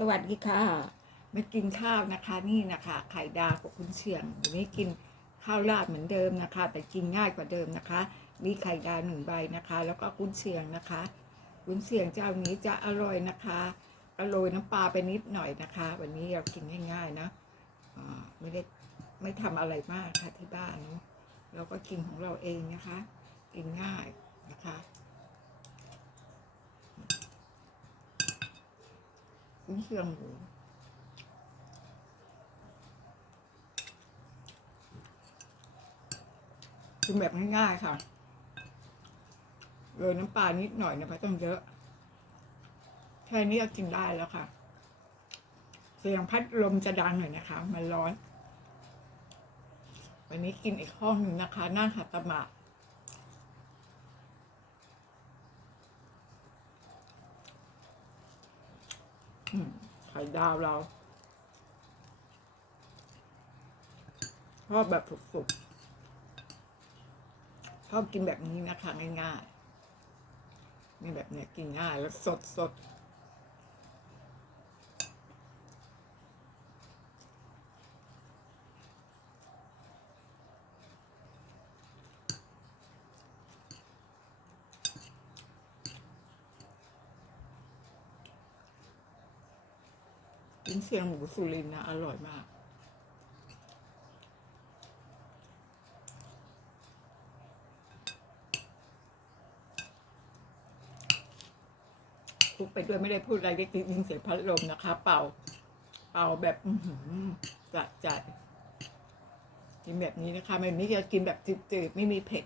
สวัสดีค่ะ มากินข้าวนะคะ นี่นะคะ ไข่ดาวกับคุณเชียงวันนี้กินข้าวราดเหมือนเดิมนะคะ แต่กินง่ายกว่าเดิมนะคะ มีไข่ดาวหนึ่งใบนะคะ แล้วก็กุนเชียงนะคะกุนเชียงเจ้านี้จะอร่อยนะคะก็โรยน้ำปลาไปนิดหน่อยนะคะ วันนี้เรากินง่ายๆนะไม่ได้ไม่ทำอะไรมากค่ะที่บ้านเนอะเราก็กินของเราเองนะคะ กินง่ายนะคะ กุนเชียงหมูกินแบบง่ายๆค่ะโรยน้ำปลานิดหน่อยนะไม่ต้องเยอะ แค่นี้ก็กินได้แล้วค่ะ เสียงพัดลมจะดังหน่อยนะคะ มันร้อน วันนี้กินอีกห้องหนึ่งนะคะ นั่งหัตถมะ ไข่ดาวเราชอบแบบสุกๆชอบกินแบบนี้นะคะง่ายๆนี่แบบเนี้ยกินง่ายแล้วสดส ดกินเชียงหมูสุรินนะ อร่อยมาก คุกไปด้วยไม่ได้พูดอะไรได้ยินเสียงพัดลมนะคะ เป่า เป่าแบบอือหือสะใจกินแบบนี้นะคะแบบนี้จะกินแบบจืดๆ ไม่มีเผ็ด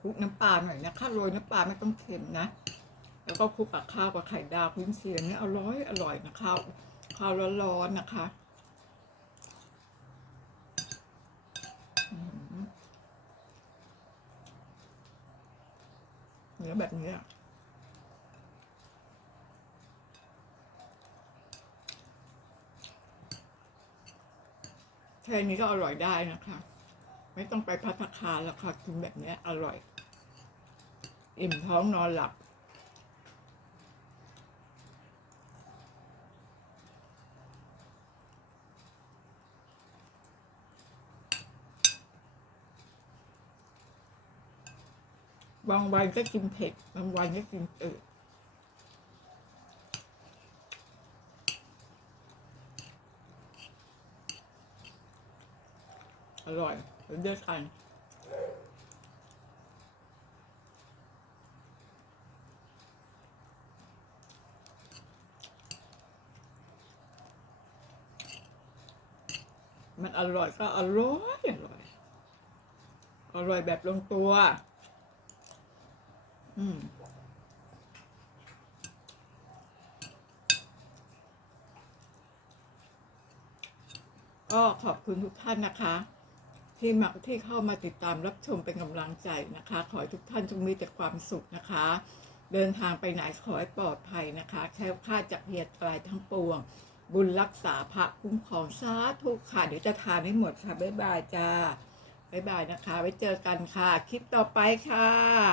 คลุกน้ำปลาหน่อยนะคะโรยน้ำปลาไม่ต้องเค็มนะ แล้วก็คลุกกับข้าวกับไข่ดาวพื้นเชียงนี่อร่อยอร่อยนะข้าวข้าวร้อนๆนะคะเนื้อแบบนี้ แค่นี้ก็อร่อยได้นะคะ ไม่ต้องไปพัตตาคาแล้วค่ะกินแบบนี้อร่อย อิ่มท้องนอนหลับ บางวันก็กินเผ็ดบางวันก็กินจืด อร่อยเลือกกันมันอร่อยก็อร่อยอร่อย อร่อยแบบลงตัว อืมก็ขอบคุณทุกท่านนะคะ ที่มาที่เข้ามาติดตามรับชมเป็นกำลังใจนะคะ ขอให้ทุกท่านจงมีแต่ความสุขนะคะ เดินทางไปไหนขอให้ปลอดภัยนะคะแคล้วคลาดจากเหตุร้ายทั้งปวง บุญรักษาพระคุ้มครองสาธุค่ะ เดี๋ยวจะทานให้หมดค่ะ บ๊ายบายจ้า บ๊ายบายนะคะ ไว้เจอกันค่ะ คลิปต่อไปค่ะ